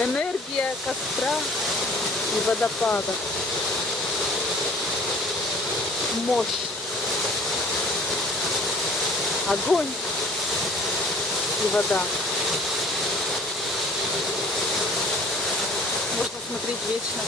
Энергия костра и водопада. Мощь. Огонь и вода. Можно смотреть вечно.